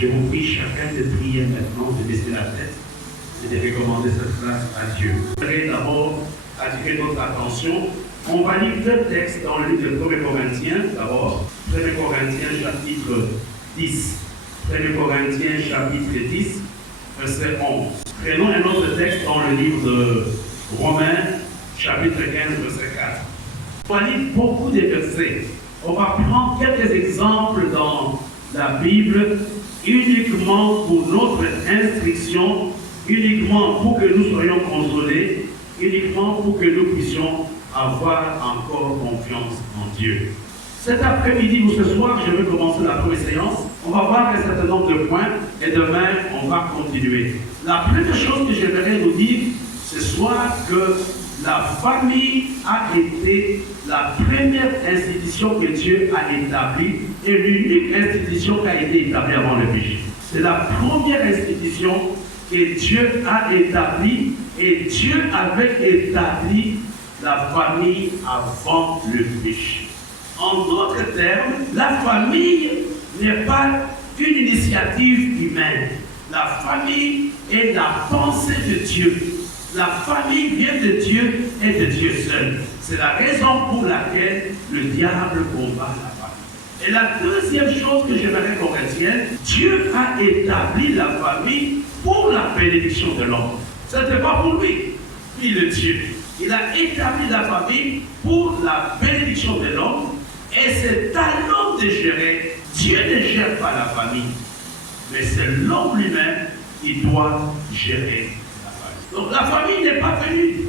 Je vous prie chacun de prier maintenant, de baisser la tête et de recommander cette place à Dieu. Je voudrais d'abord attirer notre attention. On va lire deux textes dans le livre de 1 Corinthiens. D'abord, 1 Corinthiens chapitre 10. 1 Corinthiens chapitre 10, verset 11. Prenons un autre texte dans le livre de Romains, chapitre 15, verset 4. On va lire beaucoup de versets. On va prendre quelques exemples dans la Bible, uniquement pour notre instruction, uniquement pour que nous soyons consolés, uniquement pour que nous puissions avoir encore confiance en Dieu. Cet après-midi ou ce soir, je vais commencer la première séance. On va voir un certain nombre de points et demain, on va continuer. La première chose que j'aimerais vous dire ce soir, que la famille a été la première institution que Dieu a établie et l'unique institution qui a été établie avant le péché. C'est la première institution que Dieu a établie et Dieu avait établi la famille avant le péché. En d'autres termes, la famille n'est pas une initiative humaine. La famille est la pensée de Dieu. La famille vient de Dieu et de Dieu seul. C'est la raison pour laquelle le diable combat la famille. Et la deuxième chose que j'aimerais qu'on retienne, Dieu a établi la famille pour la bénédiction de l'homme. Ce n'était pas pour lui, il est Dieu. Il a établi la famille pour la bénédiction de l'homme. Et c'est à l'homme de gérer. Dieu ne gère pas la famille. Mais c'est l'homme lui-même qui doit gérer la famille. Donc la famille n'est pas venue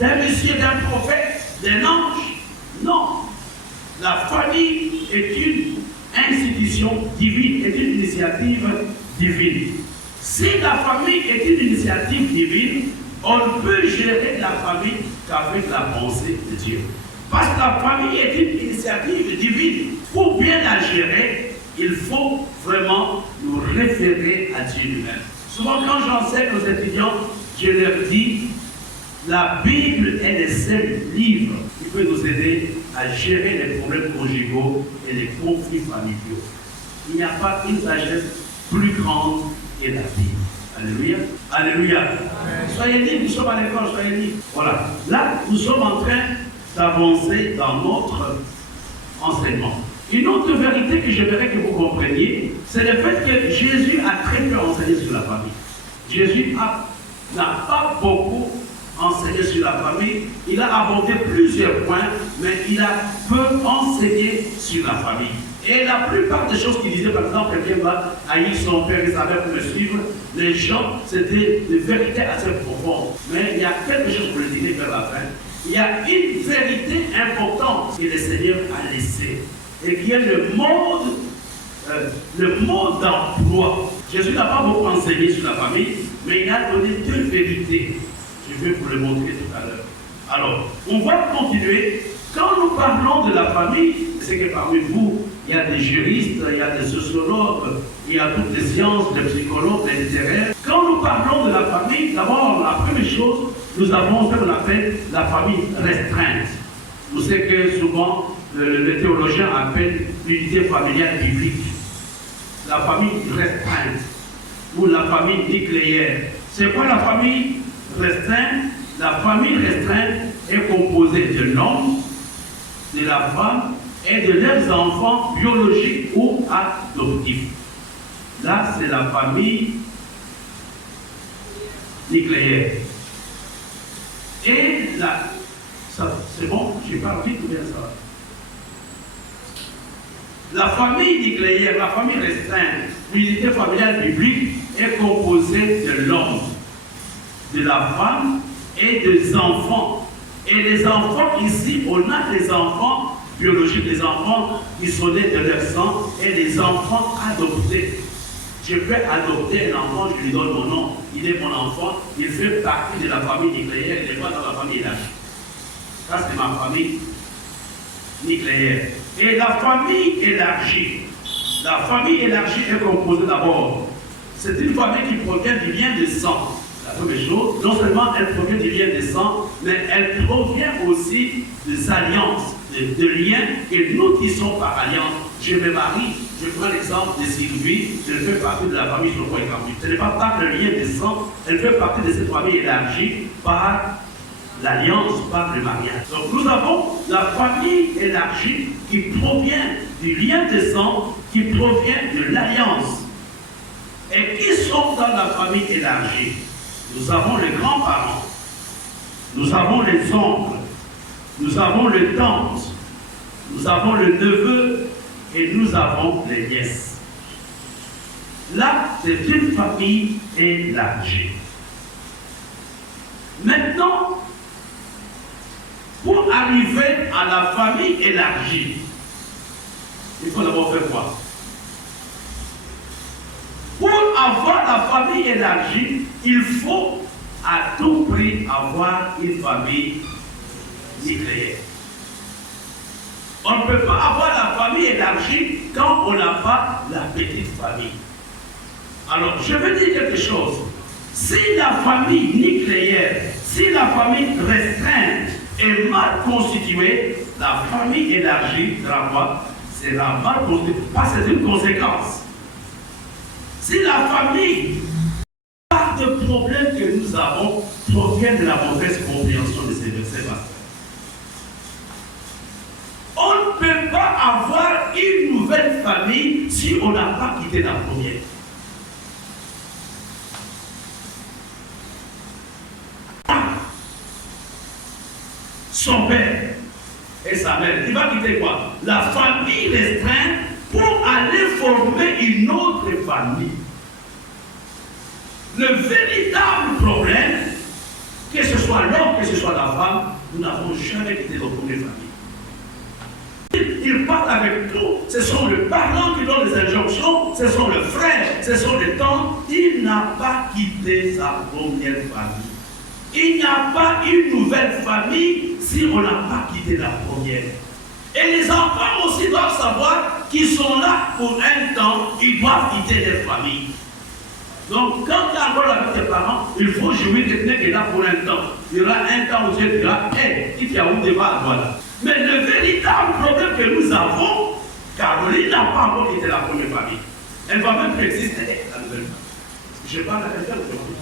d'un monsieur, d'un prophète, d'un ange. Non. La famille est une institution divine, est une initiative divine. Si la famille est une initiative divine, on ne peut gérer la famille qu'avec la pensée de Dieu. Parce que la famille est une initiative divine. Pour bien la gérer, il faut vraiment nous référer à Dieu lui-même. Souvent, quand j'enseigne aux étudiants, je leur dis, la Bible est le seul livre qui peut nous aider à gérer les problèmes conjugaux et les conflits familiaux. Il n'y a pas une sagesse plus grande que la Bible. Alléluia. Alléluia. Amen. Soyez libres, nous sommes à l'école, soyez libres. Voilà. Là, nous sommes en train d'avancer dans notre enseignement. Une autre vérité que j'aimerais que vous compreniez, c'est le fait que Jésus a très peu enseigné sur la famille. Jésus n'a pas beaucoup enseigné sur la famille. Il a abordé plusieurs points, mais il a peu enseigné sur la famille. Et la plupart des choses qu'il disait, par exemple, quelqu'un va haïr son père et sa mère pour le suivre, les gens, c'était des vérités assez profondes. Mais il y a quelque chose pour le dîner vers la fin. Il y a une vérité importante que le Seigneur a laissée et qui est le mode d'emploi. Jésus n'a pas beaucoup enseigné sur la famille, mais il a donné deux vérités. Je vais vous le montrer tout à l'heure. Alors, on va continuer. Quand nous parlons de la famille, c'est que parmi vous, il y a des juristes, il y a des sociologues, il y a toutes les sciences, des psychologues, des littéraires. Quand nous parlons de la famille, d'abord, la première chose, nous avons ce qu'on appelle la famille restreinte. Vous savez que souvent, les théologiens appellent l'unité familiale biblique. La famille restreinte, ou la famille nucléaire. C'est quoi la famille restreinte? La famille restreinte est composée de l'homme, de la femme et de leurs enfants biologiques ou adoptifs. Là, c'est la famille nucléaire. Et là, c'est bon, je parle vite ou bien ça? La famille nucléaire, la famille restreinte, l'unité familiale biblique est composée de l'homme, de la femme et des enfants. Et les enfants ici, on a des enfants biologiques, des enfants qui sont nés de leur sang et des enfants adoptés. Je peux adopter un enfant, je lui donne mon nom, il est mon enfant, il fait partie de la famille nucléaire, il n'est pas dans la famille élargie. Ça, c'est ma famille nucléaire. Et la famille élargie est composée d'abord. C'est une famille qui provient du lien de sang. La première chose, non seulement elle provient du lien de sang, mais elle provient aussi des alliances, de liens que nous tissons par alliance. Je me marie, Je prends l'exemple de Sylvie, elle fait partie de la famille Soko et Kambi. Ce n'est pas par le lien de sang, elle fait partie de cette famille élargie par l'alliance, par le mariage. Donc nous avons la famille élargie qui provient du lien de sang, qui provient de l'alliance. Et qui sont dans la famille élargie? Nous avons les grands-parents, nous avons les oncles, nous avons les tantes, nous avons le neveu et nous avons les nièces. Là, c'est une famille élargie. Maintenant, pour arriver à la famille élargie, il faut d'abord faire quoi? Pour avoir la famille élargie, il faut à tout prix avoir une famille nucléaire. On ne peut pas avoir la famille élargie quand on n'a pas la petite famille. Alors, je veux dire quelque chose. Si la famille nucléaire, si la famille restreinte est mal constituée, la famille élargie sera mal constituée. Parce que c'est une conséquence. Si la famille, part de problèmes que nous avons, provient de la mauvaise compréhension de ces versets. On ne peut pas avoir une nouvelle famille si on n'a pas quitté la première. Son père et sa mère, il va quitter quoi? La famille restreinte pour aller former une autre famille. Le véritable problème, que ce soit l'homme, que ce soit la femme, nous n'avons jamais quitté notre première famille. Il parle avec tout. Ce sont les parents qui donnent les injonctions, ce sont les frères, ce sont les tantes. Il n'a pas quitté sa première famille. Il n'y a pas une nouvelle famille si on n'a pas quitté la première. Et les enfants aussi doivent savoir qu'ils sont là pour un temps, ils doivent quitter leur famille. Donc, quand tu es encore avec tes parents, il faut jouir que tu n'es que là pour un temps. Il y aura un temps où Dieu dira, hé, qui t'a où débat, voilà. Mais le véritable problème que nous avons, Caroline n'a pas encore quitté la première famille. Elle va même exister la nouvelle famille. Je parle à quelqu'un aujourd'hui.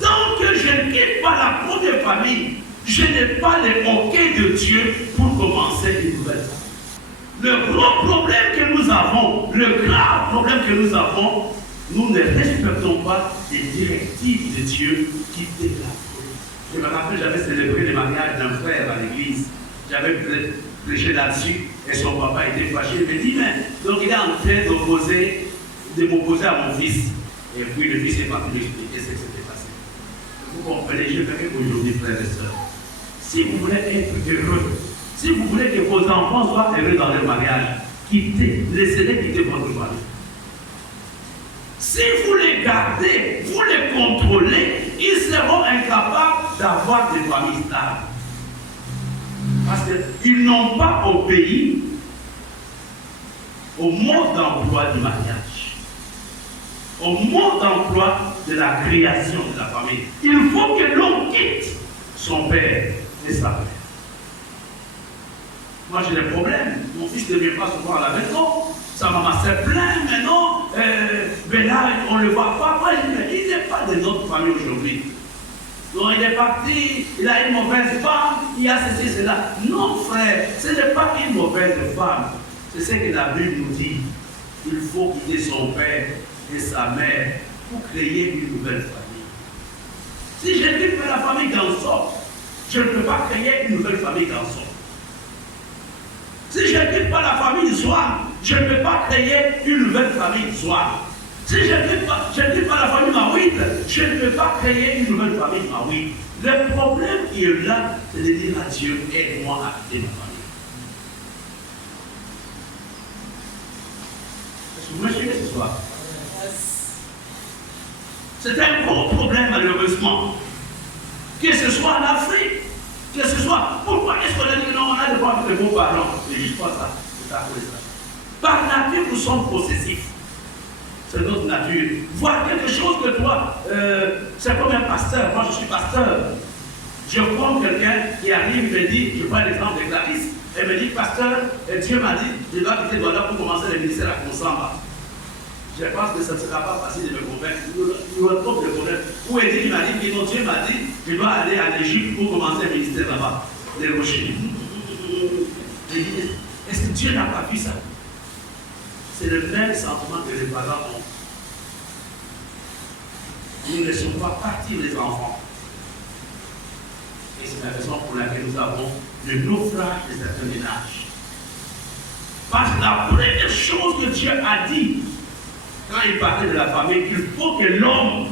Tant que je ne quitte pas la première famille, je n'ai pas le hoquet de Dieu pour commencer une nouvelle famille. Le gros problème que nous avons, le grave problème que nous avons, nous ne respectons pas les directives de Dieu qui déclarent. Je me rappelle, j'avais célébré le mariage d'un frère à l'église. J'avais prêché là-dessus et son papa était fâché. Il me dit, mais donc il est en train de m'opposer à mon fils. Et puis le fils est parti m'expliquer ce qui s'était passé. Vous comprenez, je verrai aujourd'hui, frères et sœurs. Si vous voulez être heureux, si vous voulez que vos enfants soient heureux dans leur mariage, laissez-les quitter votre famille. Si vous les gardez, vous les contrôlez, ils seront incapables d'avoir des familles stables. Parce qu'ils n'ont pas obéi au mode d'emploi du mariage, au mode d'emploi de la création de la famille. Il faut que l'on quitte son père et sa mère. Moi j'ai des problèmes. Mon fils ne vient pas souvent à la maison. Sa maman se plaint, mais non, mais là, on ne le voit pas. Moi, je dis, mais il n'est pas de notre famille aujourd'hui. Donc il est parti, il a une mauvaise femme, il y a ceci, cela. Non, frère, ce n'est pas une mauvaise femme. C'est ce que la Bible nous dit. Il faut quitter son père et sa mère pour créer une nouvelle famille. Si je quitte la famille Ganson, je ne peux pas créer une nouvelle famille Ganson. Si je ne quitte pas la famille Zouane, je ne peux pas créer une nouvelle famille Zouane. Si je ne quitte pas la famille Maouid, je ne peux pas créer une nouvelle famille Maouid. Le problème qui est là, c'est de dire à Dieu, aide-moi à quitter ma famille. Est-ce que vous me suivez ce soir? C'est un gros problème, malheureusement. Que ce soit en Afrique, que ce soit. Pourquoi est-ce qu'on a dit que non, on a des problèmes de beaux-parents? C'est juste pas ça. C'est ça. Par nature, nous sommes possessifs. C'est notre nature. Voir quelque chose que toi, c'est comme un pasteur. Moi, je suis pasteur. Je prends quelqu'un qui arrive, me dit, je prends l'exemple de Clarisse, elle me dit, pasteur, Dieu m'a dit, je dois quitter Douala pour commencer le ministère à Consamba. Je pense que ça ne sera pas facile de me convaincre. Nous avons des problèmes. Où est-il? Il m'a dit que mon Dieu m'a dit je dois aller en Égypte pour commencer un ministère là-bas. Les rochers. Est-ce que Dieu n'a pas vu ça? C'est le même sentiment que les parents ont. Nous ne laissons pas partir les enfants. Et c'est la raison pour laquelle nous avons le naufrage de certains ménages. Parce que la première chose que Dieu a dit, quand il parlait de la famille, qu'il faut que l'homme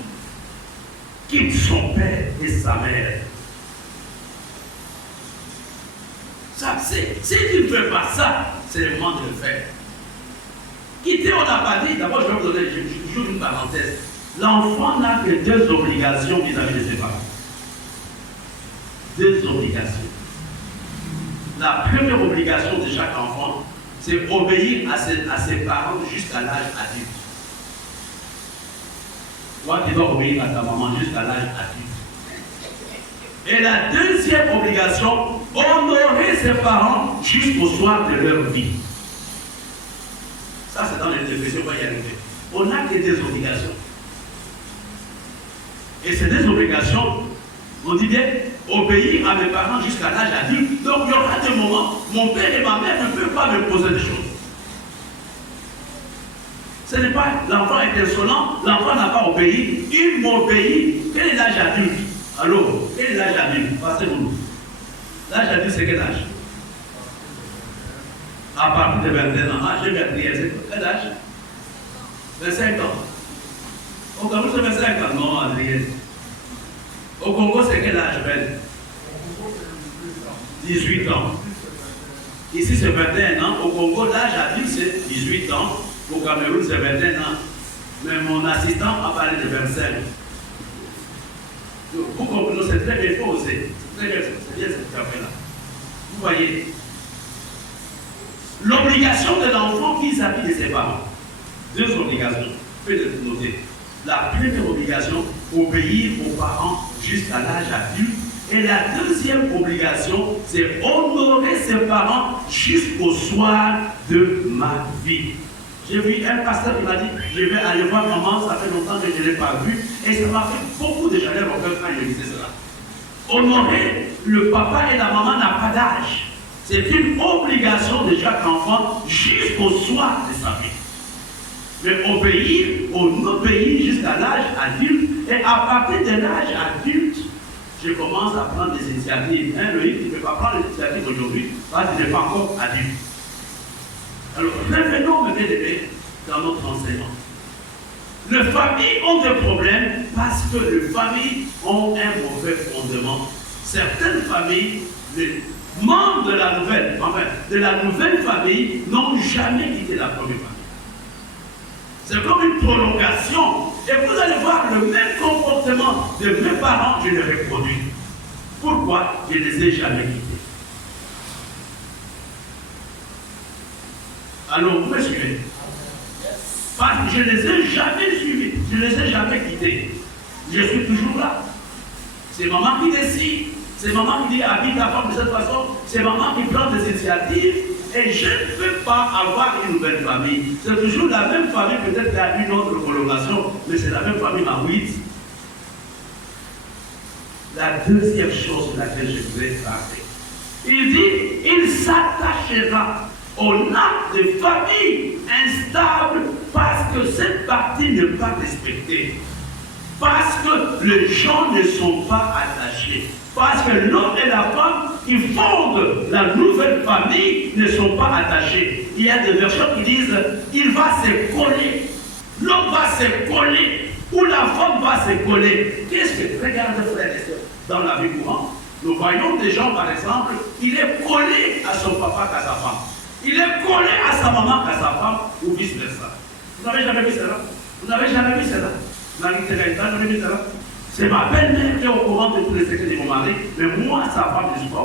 quitte son père et sa mère. Ça, s'il ne fait pas ça, c'est le moment de le faire. Quitter, on n'a pas dit. D'abord, je vais vous donner toujours une parenthèse. L'enfant n'a que deux obligations vis-à-vis de ses parents. Deux obligations. La première obligation de chaque enfant, c'est obéir à ses parents jusqu'à l'âge adulte. Toi, tu dois obéir à ta maman jusqu'à l'âge adulte. Et la deuxième obligation, honorer ses parents jusqu'au soir de leur vie. Ça, c'est dans les définitions qu'on va y arriver. On n'a que des obligations. Et ces deux obligations, on dit bien, obéir à mes parents jusqu'à l'âge adulte. Donc, il y aura des moments, mon père et ma mère ne peuvent pas me poser des choses. Ce n'est pas l'enfant est insolent, l'enfant n'a pas obéi, il m'obéit. Quel est l'âge adulte? Alors, quel est l'âge adulte? Passez-vous. L'âge adulte, c'est quel âge? À partir de 21 ans. Ah, j'ai bien prié, c'est quel âge? 25 ans. Au Cameroun, c'est 25 ans. Non, Adrien. Au Congo, c'est quel âge, Ben? 18 ans. Ici, c'est 21 ans. Au Congo, l'âge adulte, c'est 18 ans. Au Cameroun, c'est 21 ans. Mais mon assistant a parlé de 25. Vous comprenez, c'est très bien, il faut oser. C'est très bien, c'est bien cette café-là. Vous voyez, l'obligation de l'enfant vis-à-vis de ses parents. Deux obligations. Faites noter. La première obligation, obéir aux parents jusqu'à l'âge adulte. Et la deuxième obligation, c'est honorer ses parents jusqu'au soir de ma vie. J'ai vu un pasteur qui m'a dit, je vais aller voir maman, ça fait longtemps que je ne l'ai pas vu. Et ça m'a fait beaucoup de chaleur au cœur quand il disait cela. Honorer le papa et la maman n'a pas d'âge. C'est une obligation de chaque enfant jusqu'au soir de sa vie. Mais obéir, on obéit jusqu'à l'âge adulte. Et à partir de l'âge adulte, je commence à prendre des initiatives. Loïc, tu ne peux pas prendre des initiatives aujourd'hui parce qu'il n'est pas encore adulte. Alors, revenons mes bien-aimés dans notre enseignement. Les familles ont des problèmes parce que les familles ont un mauvais fondement. Certaines familles, les membres de la nouvelle famille n'ont jamais quitté la première famille. C'est comme une prolongation. Et vous allez voir le même comportement de mes parents, je le reproduis. Pourquoi? Je ne les ai jamais quittés. Alors, vous me suivez? Parce que je ne les ai jamais suivis, je ne les ai jamais quittés. Je suis toujours là. C'est maman qui décide, c'est maman qui dit habille ta femme de cette façon, c'est maman qui prend des initiatives. Et je ne peux pas avoir une nouvelle famille. C'est toujours la même famille, peut-être qu'il y a une autre prolongation, mais c'est la même famille en 8. La deuxième chose sur laquelle je voudrais parler, il dit, il s'attachera au acte de famille instable parce que cette partie n'est pas respectée. Parce que les gens ne sont pas attachés. Parce que l'homme et la femme qui fondent la nouvelle famille ne sont pas attachés. Il y a des versions qui disent il va se coller. L'homme va se coller. Ou la femme va se coller. Qu'est-ce que, regardez frères et sœurs, dans la vie courante, nous voyons des gens par exemple, il est collé à son papa qu'à sa femme. Il est collé à sa maman qu'à sa femme ou vice-versa. Vous n'avez jamais vu cela? Vous n'avez jamais vu cela? C'est ma belle-mère qui est au courant de tous les secrets de mon mari, mais moi, sa femme, je ne suis pas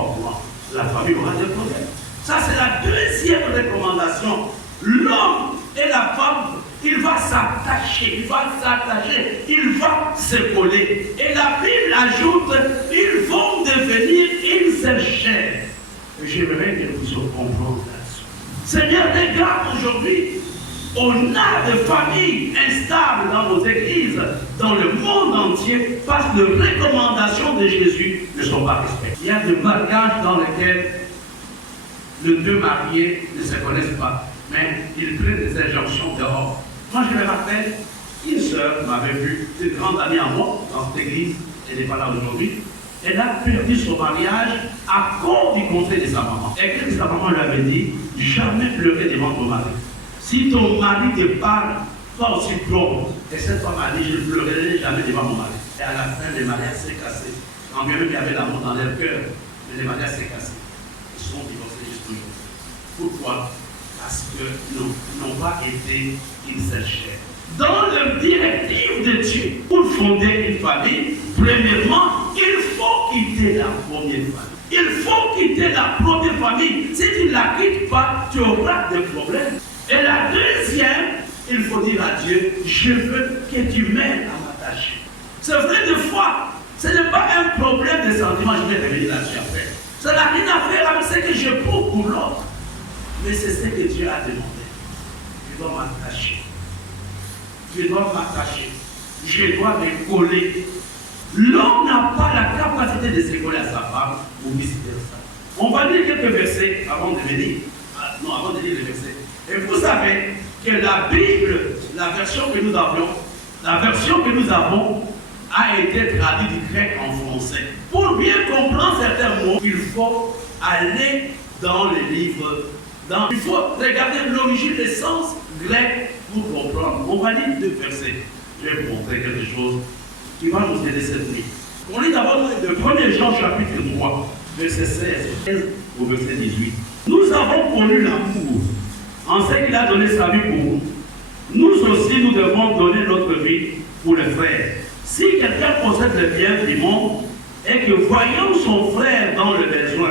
au courant. La famille aura des problèmes. Ça, c'est la deuxième recommandation. L'homme et la femme, il va s'attacher, il va se coller. Et la Bible ajoute, ils vont devenir une seule chair. Et j'aimerais que nous puissions comprendre là-dessus. Seigneur, regarde aujourd'hui On a des familles instables dans nos églises, dans le monde entier, parce que les recommandations de Jésus ne sont pas respectées. Il y a des mariages dans lesquels les deux mariés ne se connaissent pas, mais ils prennent des injonctions dehors. Moi, je me rappelle, une sœur m'avait vu, une grande amie à moi, dans cette église, elle n'est pas là aujourd'hui. Elle a perdu son mariage à cause du conseil de sa maman. Et que sa maman lui avait dit, jamais pleurer devant ton mari. Si ton mari te parle, toi aussi pleure. Et cette femme a dit, je ne pleurerai jamais devant mon mari. Et à la fin, le mariage s'est cassé. Quand bien même il y avait l'amour dans leur cœur, mais le mariage s'est cassé. Ils sont divorcés juste aujourd'hui. Pourquoi? Parce qu'ils n'ont pas été une seule chair. Dans la directive de Dieu, pour fonder une famille, premièrement, il faut quitter la première famille. Il faut quitter la première famille. Si tu ne la quittes pas, tu auras des problèmes. Et la deuxième, il faut dire à Dieu, je veux que tu m'aides à m'attacher. C'est vrai, des fois, ce n'est pas un problème de sentiment, je vais revenir là-dessus après. Ça n'a rien à faire avec ce que je pour l'autre. Mais c'est ce que Dieu a demandé. Je dois m'attacher. Je dois m'attacher. Je dois me coller. L'homme n'a pas la capacité de se coller à sa femme ou vice-versa. On va lire quelques versets avant de venir. Non, avant de lire les versets. Et vous savez que la Bible, la version que nous avons a été traduite du grec en français. Pour bien comprendre certains mots, il faut aller dans les livres. Il faut regarder l'origine, le sens grec pour comprendre. On va lire deux versets. Je vais vous montrer quelque chose qui va nous aider cette nuit. On lit d'abord le 1er Jean chapitre 3, verset 16 au verset 18. Nous avons connu l'amour en ce qu'il a donné sa vie pour nous. Nous aussi, nous devons donner notre vie pour les frères. Si quelqu'un possède le bien du monde et que voyant son frère dans le besoin,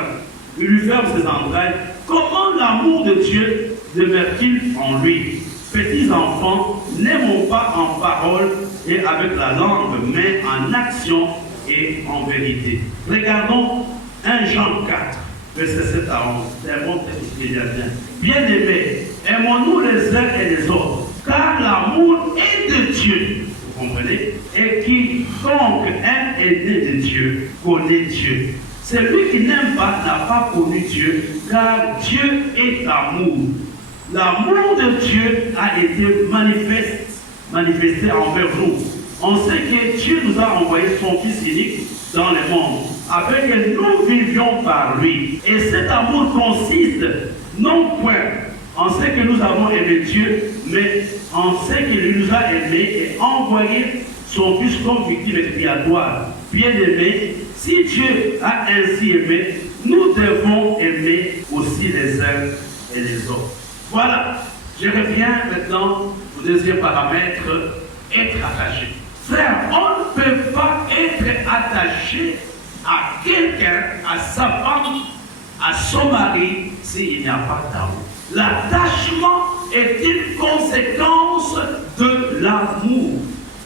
il lui ferme ses entrailles, comment l'amour de Dieu demeure-t-il en lui? Petits enfants, n'aimons pas en parole et avec la langue, mais en action et en vérité. Regardons 1 Jean 4, verset 7 à 11. C'est un bon texte qui vient bien. Bien-aimés, aimons-nous les uns et les autres, car l'amour est de Dieu. Vous comprenez? Et quiconque aime est né de Dieu, connaît Dieu. Celui qui n'aime pas n'a pas connu Dieu, car Dieu est amour. L'amour de Dieu a été manifesté envers nous. On sait que Dieu nous a envoyé son Fils unique dans le monde, afin que nous vivions par lui. Et cet amour consiste non point en ce que nous avons aimé Dieu, mais en ce qu'il nous a aimés et envoyé son Fils comme victime expiatoire. Bien-aimés, si Dieu a ainsi aimé, nous devons aimer aussi les uns et les autres. Voilà, je reviens maintenant au deuxième paramètre, être attaché. Frère, on ne peut pas être attaché à quelqu'un, à sa femme, à son mari, s'il n'y a pas d'amour. L'attachement est une conséquence de l'amour.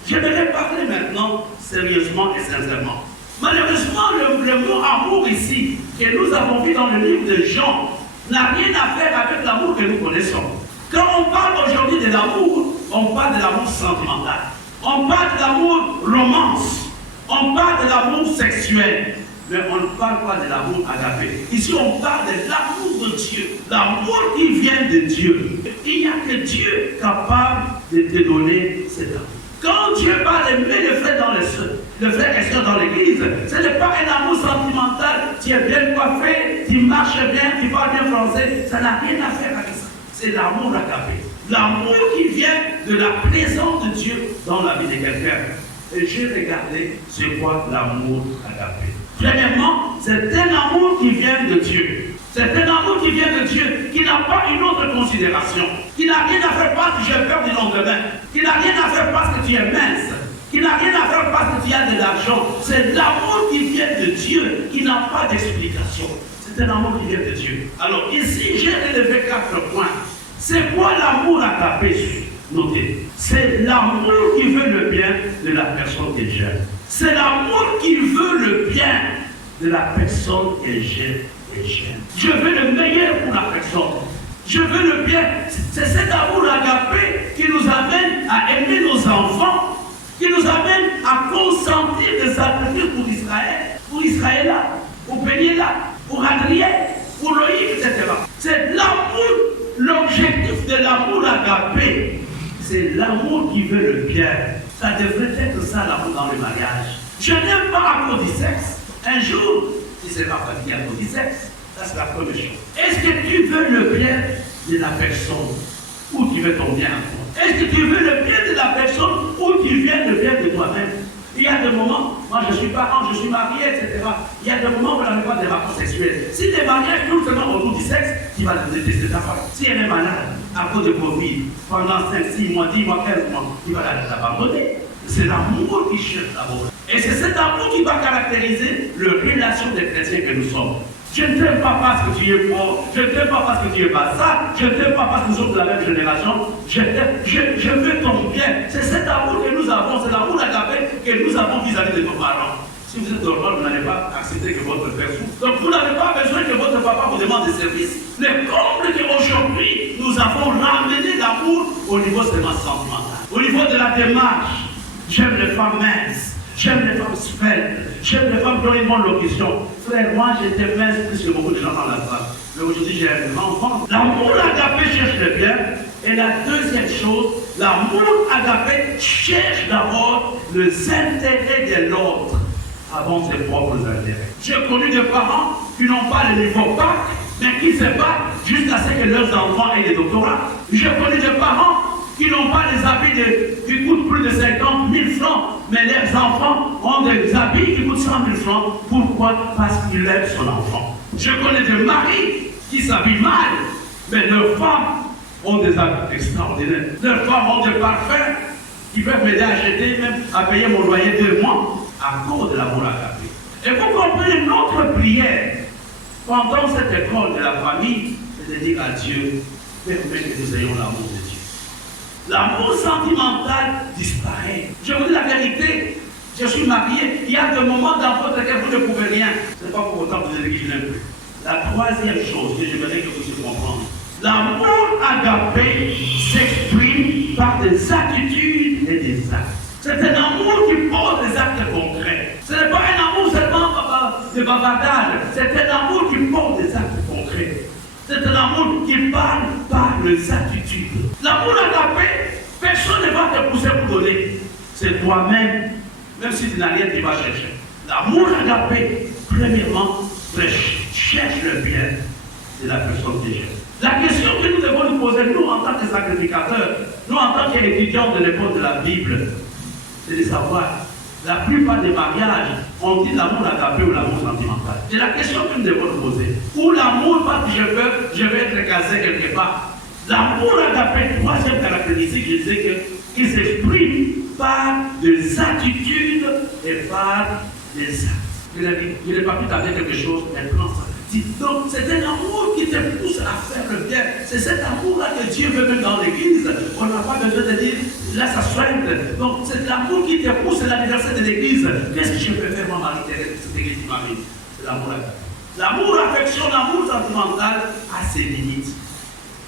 Je vais parler maintenant sérieusement et sincèrement. Malheureusement, le mot amour ici, que nous avons vu dans le livre de Jean, n'a rien à faire avec l'amour que nous connaissons. Quand on parle aujourd'hui de l'amour, on parle de l'amour sentimental. On parle de l'amour romance. On parle de l'amour sexuel. Mais on ne parle pas de l'amour agapé. Ici, on parle de l'amour de Dieu. L'amour qui vient de Dieu. Il n'y a que Dieu capable de te donner cet amour. Quand Dieu parle d'aimer le frère et sœur dans l'église, ce n'est pas un amour sentimental. Tu es bien coiffé, tu marches bien, tu parles bien français. Ça n'a rien à faire avec ça. C'est l'amour agapé. L'amour qui vient de la présence de Dieu dans la vie de quelqu'un. Et j'ai regardé c'est quoi l'amour agapé. Premièrement, c'est un amour qui vient de Dieu. C'est un amour qui vient de Dieu, qui n'a pas une autre considération, qui n'a rien à faire parce que j'ai peur du lendemain, qui n'a rien à faire parce que tu es mince, qui n'a rien à faire parce que tu as de l'argent. C'est l'amour qui vient de Dieu, qui n'a pas d'explication. C'est un amour qui vient de Dieu. Alors ici, j'ai relevé 4 points. C'est quoi l'amour agapé? Notez. C'est l'amour qui veut le bien de la personne que j'aime. C'est l'amour qui veut le bien de la personne que j'aime. Je veux le meilleur pour la personne. Je veux le bien. C'est cet amour agapé qui nous amène à aimer nos enfants, qui nous amène à consentir des sacrifices pour Israël, pour Péniela, pour Adrien, pour Loïc, etc. C'est l'amour, l'objectif de l'amour agapé. C'est l'amour qui veut le bien. Ça devrait être ça l'amour dans le mariage. Je n'aime pas à cause du sexe. Un jour, si c'est pas pratiqué à cause du sexe, ça c'est la première chose. Est-ce que tu veux le bien de la personne ou tu veux ton bien à toi? Est-ce que tu veux le bien de la personne ou tu veux le bien de toi-même? Il y a des moments, moi je suis parent, je suis marié, etc. Il y a des moments où on n'avait pas des rapports sexuels. Si les mariages tout seulement autour du sexe, tu vas détester ta femme. Si elle est malade à cause de Covid, pendant 5, 6 mois, 10 mois, 15 mois, tu vas l'abandonner. C'est l'amour qui cherche l'amour. Et c'est cet amour qui va caractériser la relation des chrétiens que nous sommes. Je ne t'aime pas parce que tu es fort, je ne t'aime pas parce que tu es pas ça, je ne t'aime pas parce que nous sommes de la même génération, je veux ton bien. C'est cet amour que nous avons, c'est l'amour agapé que nous avons vis-à-vis de nos parents. Si vous êtes normal, vous n'allez pas accepter que votre père souffre. Donc vous n'avez pas besoin que votre papa vous demande des services. Le comble qu'aujourd'hui, nous avons ramené l'amour au niveau seulement sentimental. Au niveau de la démarche, j'aime les femmes minces. J'aime les femmes sphères, j'aime les femmes qui ont une bonne locution. Frère, moi j'étais mince plus que beaucoup de gens dans la salle. Mais aujourd'hui j'ai un enfant. L'amour agapé cherche le bien. Et la deuxième chose, l'amour agapé cherche d'abord les intérêts de l'autre avant ses propres intérêts. J'ai connu des parents qui n'ont pas le niveau bac, mais qui se battent jusqu'à ce que leurs enfants aient des doctorats. J'ai connu des parents qui n'ont pas des habits qui coûtent plus de 50 000 francs, mais leurs enfants ont des habits qui coûtent 100 000 francs. Pourquoi? Parce qu'ils aiment son enfant. Je connais des maris qui s'habillent mal, mais leurs femmes ont des habits extraordinaires. Leurs femmes ont des parfums qui peuvent m'aider à acheter, même à payer mon loyer 2 mois, à cause de l'amour agapé. Et vous comprenez, notre prière pendant cette école de la famille, c'est de dire à Dieu, permets que nous ayons l'amour de Dieu. L'amour sentimental disparaît. Je vous dis la vérité, je suis marié, il y a des moments dans votre cœur vous ne pouvez rien. Ce n'est pas pour autant que vous êtes guidé un peu. La troisième chose que j'aimerais que vous puissiez comprendre, l'amour agapé s'exprime par des attitudes et des actes. C'est un amour qui pose des actes concrets. Ce n'est pas un amour seulement de bavardage, c'est un amour qui pose des actes concrets. C'est un amour qui parle par les attitudes. L'amour agapé, personne ne va te pousser pour donner. C'est toi-même, même si tu n'as rien, tu vas chercher. L'amour agapé, premièrement, cherche le bien de la personne qui cherche. La question que nous devons nous poser, nous en tant que sacrificateurs, nous en tant qu'étudiants de l'école de la Bible, c'est de savoir, la plupart des mariages, on dit l'amour agapé ou l'amour sentimental. C'est la question que nous devons nous poser. Ou l'amour parce que je vais être casé quelque part. L'amour agapé, troisième caractéristique, je disais qu'il s'exprime par des attitudes et par des actes. Je n'ai pas pu t'amener quelque chose, mais prends ça. Donc, c'est un amour qui te pousse à faire le bien. C'est cet amour-là que Dieu veut mettre dans l'église. On n'a pas besoin de dire, laisse ça soigne. Donc, c'est l'amour qui te pousse, c'est l'anniversaire de l'église. Qu'est-ce que je peux faire, moi, Marie-Thérèse, cette église qui m'amène? C'est l'amour agapé. L'amour affection, l'amour sentimental a ses limites.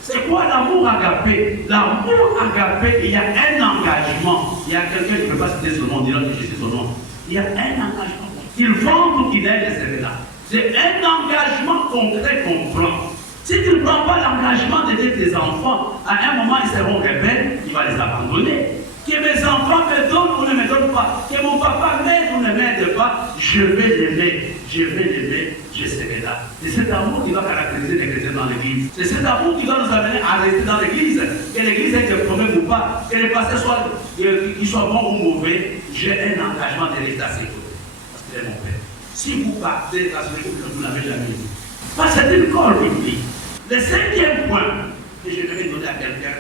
C'est quoi l'amour agapé? L'amour agapé, il y a un engagement. Il y a quelqu'un qui ne peut pas citer son nom, dira que je sais son nom. Il y a un engagement. Qu'il vende ou qu'il aide, c'est là. C'est un engagement concret qu'on prend. Si tu ne prends pas l'engagement d'aider tes enfants, à un moment ils seront rebelles, il va les abandonner. Que mes enfants me donnent ou ne me donnent pas, que mon papa m'aide ou ne m'aide pas, je vais l'aimer, je serai là. C'est cet amour qui doit caractériser les chrétiens dans l'église. C'est cet amour qui doit nous amener à rester dans l'église. Que l'église ait des problèmes ou pas, que les pasteurs soient bons ou mauvais, j'ai un engagement de rester à ses côtés. Parce qu'il est mon père. Si vous partez, rassurez-vous que vous n'avez jamais vu. Parce que c'est une corde biblique. Le cinquième point que je vais donner à quelqu'un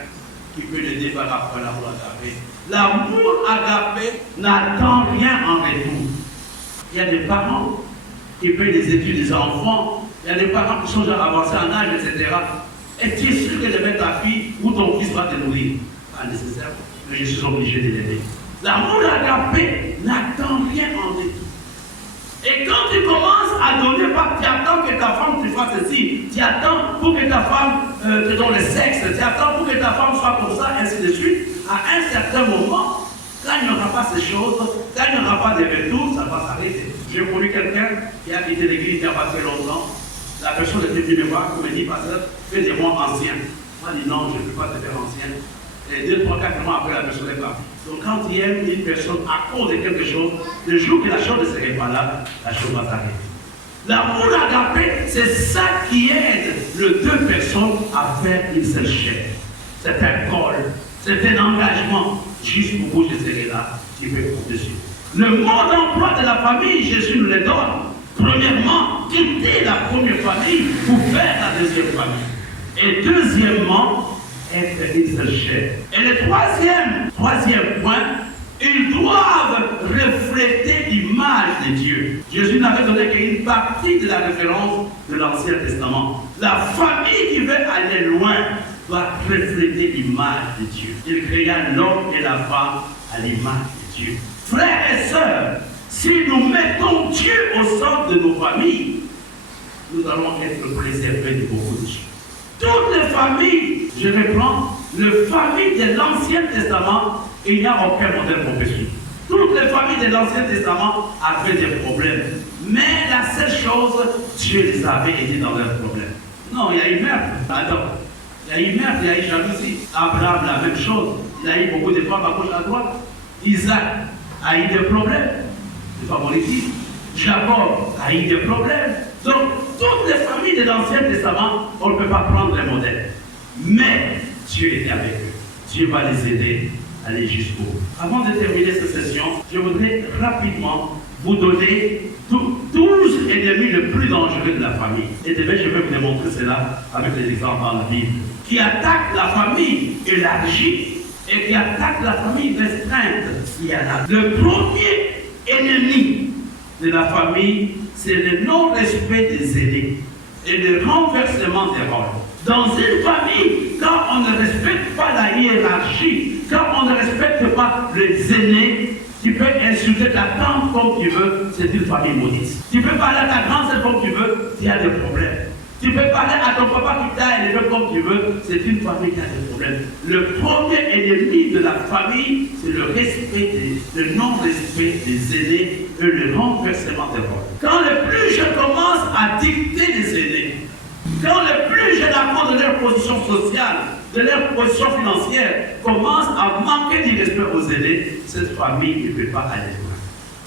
qui peut l'aider par rapport à l'amour agapé. L'amour agapé n'attend rien en retour. Il y a des parents qui payent les études des enfants, il y a des parents qui sont déjà avancés en âge, etc. Et tu es sûr que de mettre ta fille ou ton fils va te nourrir? Pas nécessaire, mais je suis obligé de l'aider. L'amour agapé n'attend rien en retour. Et quand tu commences à donner, tu attends que ta femme te fasse ceci, tu attends pour que ta femme te donne le sexe, tu attends pour que ta femme soit comme ça, ainsi de suite. À un certain moment, quand il n'y aura pas ces choses, quand il n'y aura pas de retour, ça va s'arrêter. J'ai connu quelqu'un qui a quitté l'église il n'y a pas très longtemps. La personne était venue me voir, qui me dit, pasteur, fais-moi ancien. Moi, je dis non, je ne peux pas te faire ancien. Et 2, 3, 4 mois après, la personne est partie. Donc, quand il aime une personne à cause de quelque chose, le jour que la chose ne serait pas là, la chose va s'arrêter. L'amour agapé, c'est ça qui aide les deux personnes à faire une seule chair. C'est un col, c'est un engagement. Juste pour vous, je serai là, tu peux compter dessus. Le mode d'emploi de la famille, Jésus nous le donne. Premièrement, quitter la première famille pour faire la deuxième famille. Et deuxièmement, être une seule chair. Et le troisième point, ils doivent refléter l'image de Dieu. Jésus n'avait donné qu'une partie de la référence de l'Ancien Testament. La famille qui veut aller loin doit refléter l'image de Dieu. Il créa l'homme et la femme à l'image de Dieu. Frères et sœurs, si nous mettons Dieu au centre de nos familles, nous allons être préservés de beaucoup de choses. Toutes les familles, je reprends, les familles de l'Ancien Testament, il n'y a aucun modèle professionnel. Toutes les familles de l'Ancien Testament avaient des problèmes. Mais la seule chose, Dieu les avait aidés dans leurs problèmes. Non, il y a eu meurtre. Attends. Il y a eu meurtre, il y a eu jalousie. Abraham, la même chose. Il a eu beaucoup de femmes à gauche, à droite. Isaac a eu des problèmes de favoritisme. Jacob a eu des problèmes. Donc, toutes les familles de l'Ancien Testament, on ne peut pas prendre les modèles. Mais Dieu était avec eux. Dieu va les aider à aller jusqu'au bout. Avant de terminer cette session, je voudrais rapidement vous donner 12 ennemis les plus dangereux de la famille. Et demain, je vais vous démontrer cela avec les exemples dans la Bible. Qui attaquent la famille élargie et qui attaquent la famille restreinte. Il y en a. Le premier ennemi de la famille, c'est le non-respect des aînés et le renversement des rôles. Dans une famille, quand on ne respecte pas la hiérarchie, quand on ne respecte pas les aînés, tu peux insulter ta tante comme tu veux, c'est une famille maudite. Tu peux parler à ta grande-sœur comme tu veux, il y a des problèmes. Tu peux parler à ton papa qui t'a élevé comme tu veux, c'est une famille qui a des problèmes. Le premier ennemi de la famille, c'est le non-respect des aînés et le renversement des rôles. Quand les plus jeunes commencent à dicter les aînés, quand les plus jeunes, à cause de leur position sociale, de leur position financière, commencent à manquer du respect aux aînés, cette famille ne peut pas aller loin.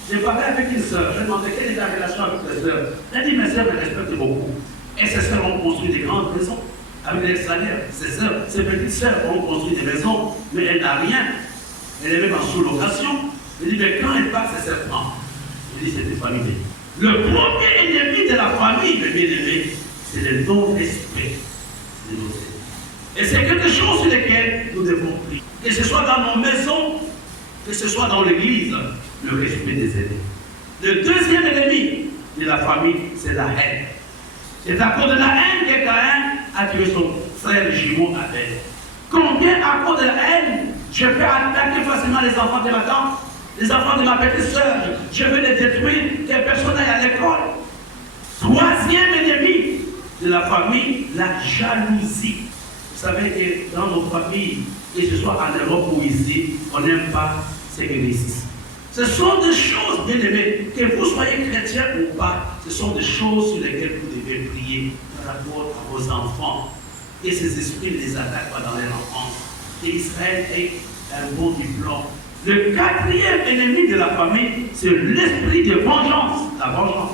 J'ai parlé avec une sœur, je lui ai demandé quelle est la relation avec les sœurs. Elle a dit, mes sœurs me respectent beaucoup. Et ses sœurs ont construit des grandes maisons avec des salaires. Ses petites sœurs ont construit des maisons, mais elle n'a rien. Elle est même en sous-location. Elle dit, mais quand elle part, c'est serpent. Elle dit, c'est des familles. Le premier ennemi de la famille, le bien-aimé, c'est le non-respect de nos aînés. Et c'est quelque chose sur lequel nous devons prier. Que ce soit dans nos maisons, que ce soit dans l'église, le respect des aînés. Le deuxième ennemi de la famille, c'est la haine. C'est à cause de la haine que Caïn a tué son frère jumeau Abel. Combien à cause de la haine, je peux attaquer facilement les enfants de ma tante, les enfants de ma petite soeur, je veux les détruire, que personne n'aille à l'école. Troisième ennemi de la famille, la jalousie. Vous savez que dans nos familles, que ce soit en Europe ou ici, on n'aime pas ce que les ici. Ce sont des choses, bien aimées, que vous soyez chrétien ou pas, ce sont des choses sur lesquelles vous devez prier par rapport à vos enfants. Et ces esprits ne les attaquent pas dans leur enfance. Et Israël est un bon diplôme. Le quatrième ennemi de la famille, c'est l'esprit de vengeance, la vengeance.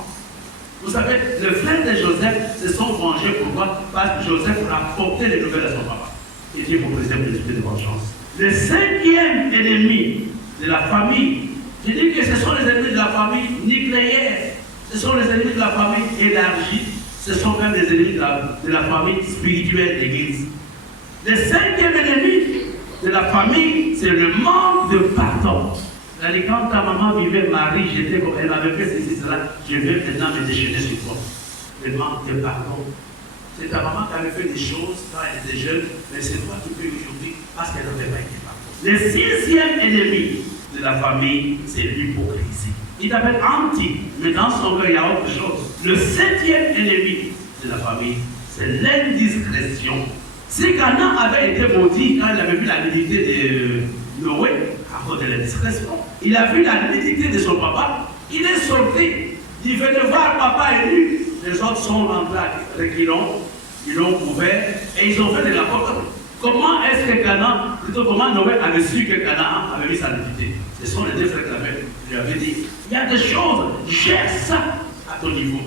Vous savez, le frère de Joseph se sont vengés. Pourquoi? Parce que Joseph rapportait les nouvelles à son papa. Et Dieu vous préserve l'esprit de vengeance. Le cinquième ennemi de la famille, je dis que ce sont les ennemis de la famille nucléaire, ce sont les ennemis de la famille élargie, ce sont même les ennemis de la famille spirituelle de l'Église. Le cinquième ennemi de la famille, c'est le manque de pardon. C'est-à-dire, quand ta maman vivait Marie, j'étais comme elle avait fait ceci, cela, je vais maintenant me déchaîner sur toi. Le manque de pardon. C'est ta maman qui avait fait des choses quand elle était jeune, mais c'est toi qui peux aujourd'hui parce qu'elle n'avait pas été pardon. Le sixième ennemi de la famille, c'est l'hypocrisie. Il s'appelle anti, mais dans son cœur, il y a autre chose. Le septième ennemi de la famille, c'est l'indiscrétion Si Canaan avait été maudit quand il avait vu la nudité de Noé, à cause de l'indiscrétion, il a vu la nudité de son papa, il est sorti, il veut de voir papa est nu. Les autres sont rentrés avec ils l'ont couvert et ils ont fait de la porte. Comment est-ce que Canaan, plutôt comment Noé avait su que Canaan avait vu sa nudité? Ce sont les deux frères qui lui avaient dit, il y a des choses, gère ça à ton niveau.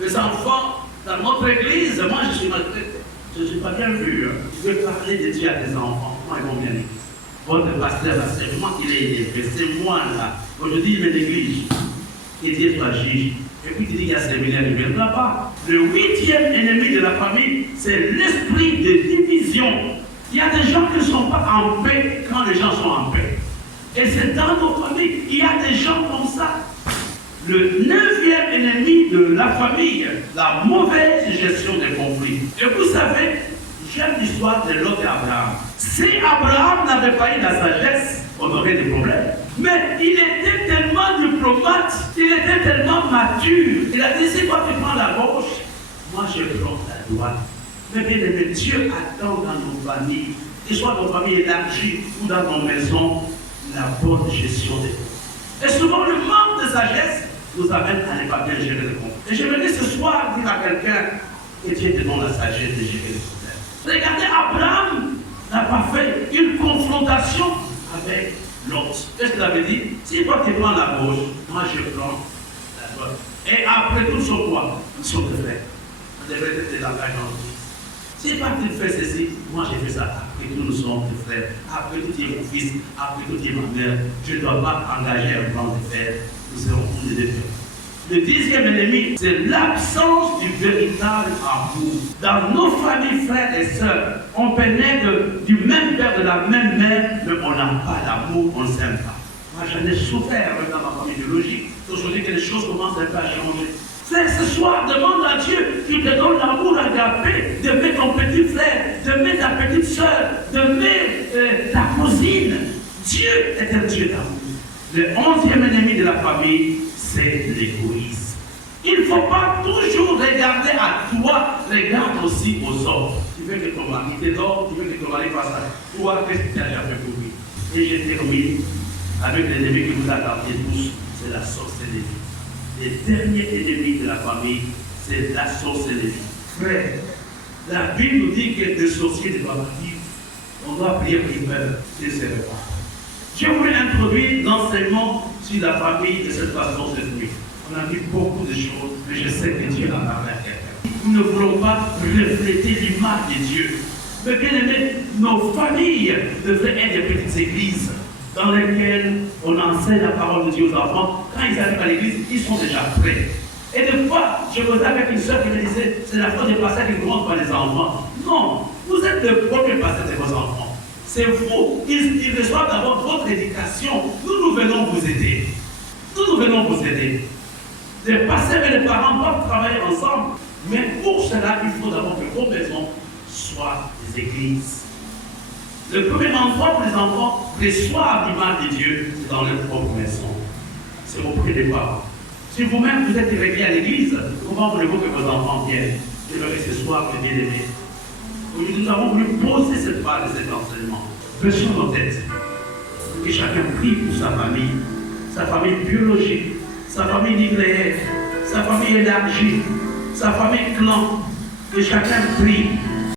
Les enfants, dans notre église, moi je suis retraité, je ne suis pas bien vu. Je veux parler de Dieu à tes enfants, moi ils vont bien l'église. Votre pasteur, c'est moi qui l'ai élevé, c'est moi là. Aujourd'hui il me néglige. Et Dieu soit juge. Et puis tu dis qu'il y a séminaire, il ne viendra pas. Le 8e ennemi de la famille, c'est l'esprit de division. Il y a des gens qui ne sont pas en paix quand les gens sont en paix. Et c'est dans nos familles, il y a des gens comme ça. Le 9e ennemi de la famille, la mauvaise gestion des conflits. Et vous savez, j'aime l'histoire de Lot et Abraham. Si Abraham n'avait pas eu la sagesse, on aurait des problèmes. Mais il était tellement diplomate, il était tellement mature. Il a dit, si toi tu prends la gauche, moi je prends la droite. Mais bien aimé, Dieu attend dans nos familles, que ce soit nos familles élargies ou dans nos maisons, la bonne gestion des conflits. Et souvent le manque de sagesse nous amène à ne pas bien gérer les conflits. Et je venais ce soir dire à quelqu'un que Dieu te donne la sagesse de gérer les problèmes. Regardez, Abraham n'a pas fait une confrontation avec l'autre. Qu'est-ce qu'il avait dit? Si toi tu prends la gauche, moi je prends la droite. Et après tout son quoi? Ils sont des frères. On devrait être dans la grande. Si toi tu fais ceci, moi j'ai fait ça. Après tout nous sommes des frères. Après tout tu es mon fils. Après tout tu es ma mère. Je ne dois pas engager un plan de fer. Nous serons tous les deux. Le 10e ennemi, c'est l'absence du véritable amour. Dans nos familles, frères et sœurs, on peut naître du même père, de la même mère, mais on n'a pas l'amour, on ne s'aime pas. Moi, j'en ai souffert dans ma famille biologique. Aujourd'hui, que les choses commencent un peu à changer. Frère, ce soir, demande à Dieu qu'il te donne l'amour agapé, d'aimer ton petit frère, d'aimer ta petite sœur, d'aimer ta cousine. Dieu est un Dieu d'amour. Le 11e ennemi de la famille, c'est l'égoïsme. Il ne faut pas toujours regarder à toi, regarde aussi aux autres. Tu veux que ton mari t'adore, tu veux que ton mari fasse ça. Toi, qu'est-ce que tu as déjà fait pour lui? Et je termine avec l'ennemi qui vous attendez tous, c'est la sorcellerie. Le dernier ennemi de la famille, c'est la sorcellerie. Frère, la Bible nous dit que les sorciers ne doivent pas vivre. On doit prier pour qu'ils meurent et se réparent. Je voulais introduire l'enseignement sur la famille de cette façon cette nuit. On a vu beaucoup de choses, mais je sais que Dieu a parlé à quelqu'un. Nous ne voulons pas refléter l'image de Dieu. Mais bien aimé, nos familles devraient être des petites églises dans lesquelles on enseigne la parole de Dieu aux enfants. Quand ils arrivent à l'église, ils sont déjà prêts. Et des fois, je me disais avec une soeur qui me disait, c'est la fois des pasteurs qui commencent par les enfants. Non, vous êtes le premier pasteur de vos enfants. C'est vous. Ils reçoivent d'abord votre éducation. Nous venons vous aider. Nous venons vous aider. Les pasteurs et les parents doivent travailler ensemble. Mais pour cela, il faut d'abord que vos maisons soient des églises. Le premier endroit pour les enfants reçoivent l'image de Dieu, c'est dans leur propre maison. C'est auprès des parents. Si vous-même vous êtes irrégulier à l'église, comment voulez-vous que vos enfants viennent? J'aimerais ce soir que bien aimés. Aujourd'hui, nous avons voulu poser cette base de cet enseignement. Baissons nos têtes. Que chacun prie pour sa famille biologique, sa famille nucléaire, sa famille élargie, sa famille clan. Que chacun prie